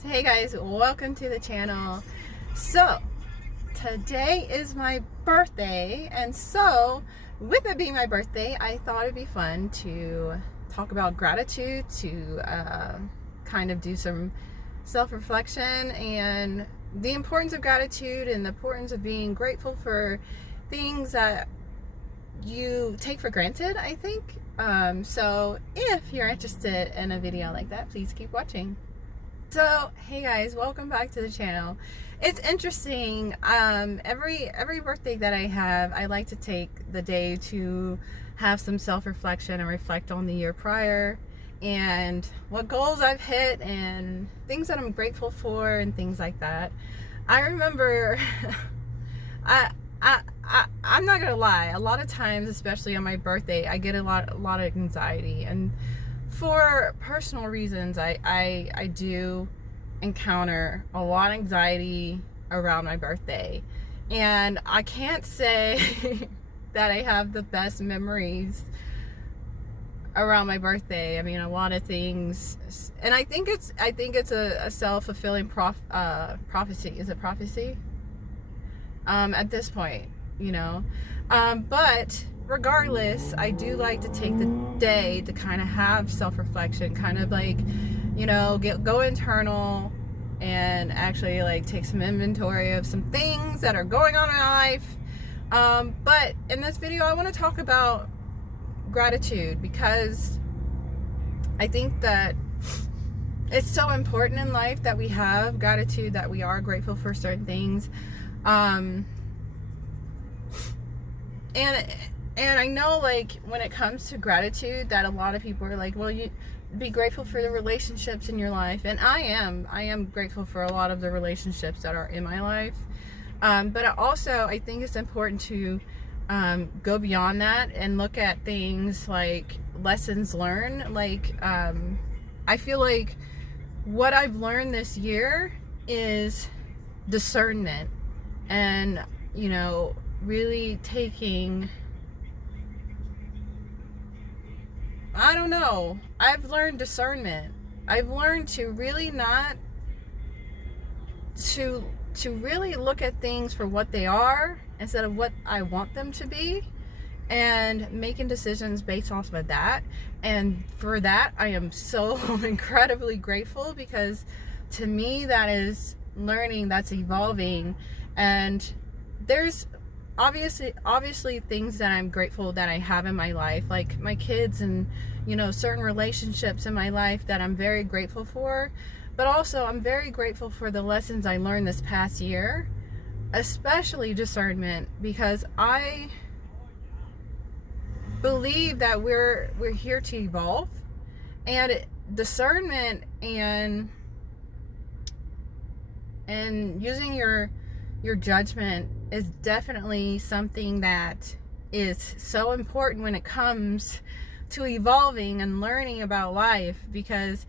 So hey guys, welcome to the channel. So today is my birthday, and so with it being my birthday, I thought it'd be fun to talk about gratitude, to kind of do some self-reflection and the importance of gratitude and the importance of being grateful for things that you take for granted, I think. So if you're interested in a video like that, please keep watching. So hey guys, welcome back to the channel. It's interesting, every birthday that I have, I like to take the day to have some self-reflection and reflect on the year prior and what goals I've hit and things that I'm grateful for and things like that. I remember I'm not gonna lie, a lot of times, especially on my birthday, I get a lot of anxiety, and for personal reasons, I do encounter a lot of anxiety around my birthday, and I can't say that I have the best memories around my birthday. I mean, a lot of things, and I think it's a self-fulfilling prophecy. Is it prophecy? At this point, you know, but regardless, I do like to take the day to kind of have self-reflection, kind of like, you know, go internal and actually like take some inventory of some things that are going on in my life. But in this video, I want to talk about gratitude, because I think that it's so important in life that we have gratitude, that we are grateful for certain things. And I know, like, when it comes to gratitude, that a lot of people are like, well, you be grateful for the relationships in your life, and I am grateful for a lot of the relationships that are in my life, but I think it's important to go beyond that and look at things like lessons learned. Like, I feel like what I've learned this year is discernment, and, you know, really taking, I don't know, I've learned discernment. I've learned to really not to really look at things for what they are instead of what I want them to be, and making decisions based off of that. And for that, I am so incredibly grateful, because to me, that is learning, that's evolving. And there's obviously things that I'm grateful that I have in my life, like my kids, and, you know, certain relationships in my life that I'm very grateful for. But also, I'm very grateful for the lessons I learned this past year, especially discernment, because I believe that we're here to evolve, and discernment and using your judgment is definitely something that is so important when it comes to evolving and learning about life. Because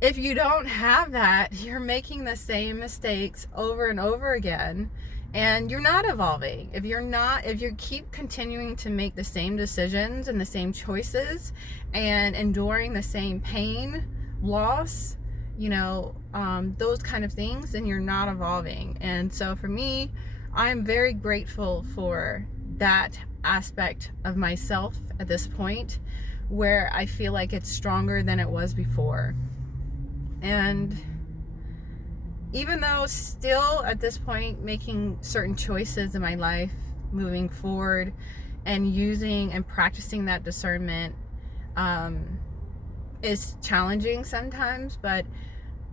if you don't have that, you're making the same mistakes over and over again, and you're not evolving. If you keep continuing to make the same decisions and the same choices and enduring the same pain, loss, you know, those kind of things, then you're not evolving. And so for me, I'm very grateful for that aspect of myself at this point, where I feel like it's stronger than it was before. And even though still at this point making certain choices in my life moving forward and using and practicing that discernment is challenging sometimes, but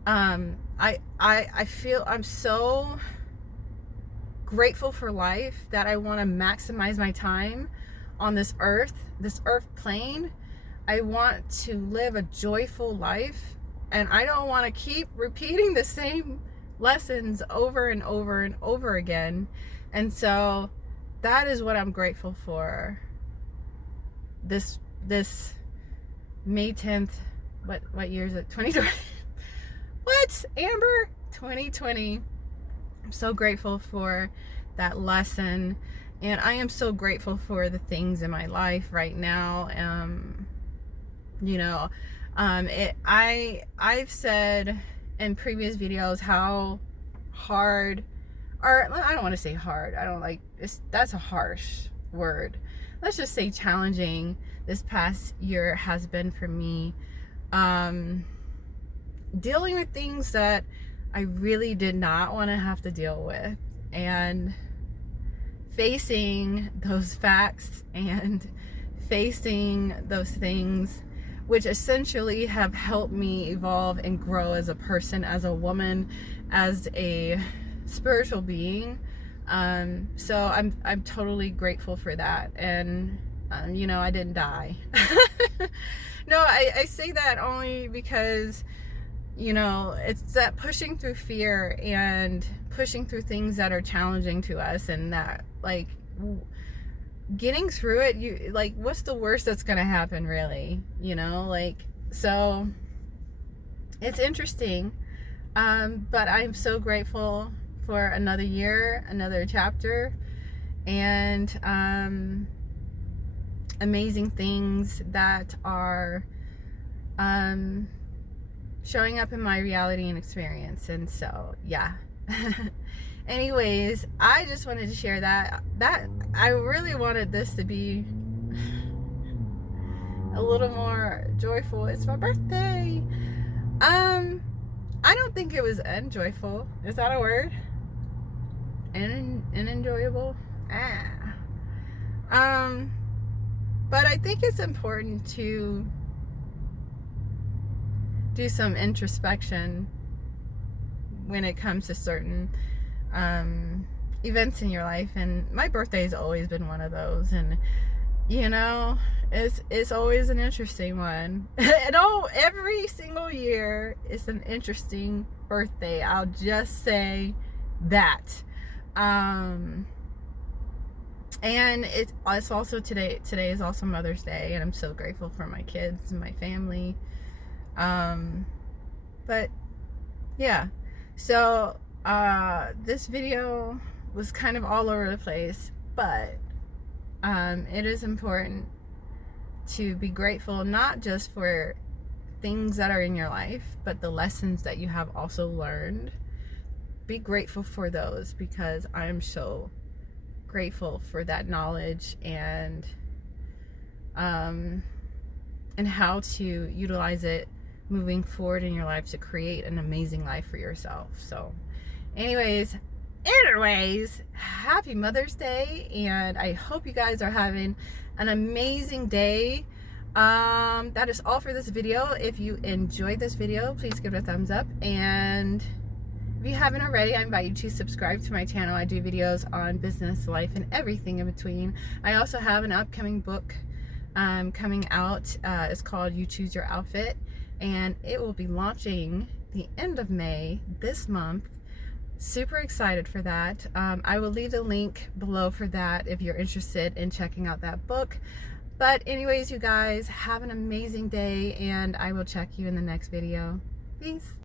I feel I'm so grateful for life that I want to maximize my time on this earth plane. I want to live a joyful life, and I don't want to keep repeating the same lessons over and over and over again. And so that is what I'm grateful for this May 10th. What year is it? 2020. What, Amber? 2020. I'm so grateful for that lesson, and I am so grateful for the things in my life right now. You know, I've said in previous videos how hard, or I don't want to say hard, I don't like that's a harsh word, let's just say challenging this past year has been for me, dealing with things that I really did not want to have to deal with, and facing those facts and facing those things which essentially have helped me evolve and grow as a person, as a woman, as a spiritual being. So I'm totally grateful for that. And you know, I didn't die. No, I say that only because, you know, it's that pushing through fear and pushing through things that are challenging to us, and that, like, getting through it, you like, what's the worst that's gonna happen, really, you know? Like, so it's interesting, but I'm so grateful for another year, another chapter, and amazing things that are showing up in my reality and experience. And so, yeah. Anyways, I just wanted to share that I really wanted this to be a little more joyful. It's my birthday. I don't think it was unjoyful. Is that a word? Unenjoyable? But I think it's important to do some introspection when it comes to certain events in your life, and my birthday has always been one of those, and you know, it's always an interesting one. Every single year it's an interesting birthday, I'll just say that. And it's also today is also Mother's Day, and I'm so grateful for my kids and my family. But yeah, so this video was kind of all over the place, but it is important to be grateful, not just for things that are in your life, but the lessons that you have also learned. Be grateful for those, because I am so grateful for that knowledge, and how to utilize it moving forward in your life to create an amazing life for yourself. So anyways, happy Mother's Day, and I hope you guys are having an amazing day. That is all for this video. If you enjoyed this video, please give it a thumbs up, and if you haven't already, I invite you to subscribe to my channel. I do videos on business, life, and everything in between. I also have an upcoming book coming out. It's called You Choose Your Outfit, and it will be launching the end of May this month. Super excited for that. I will leave the link below for that if you're interested in checking out that book. But anyways, you guys, have an amazing day, and I will check you in the next video. Peace.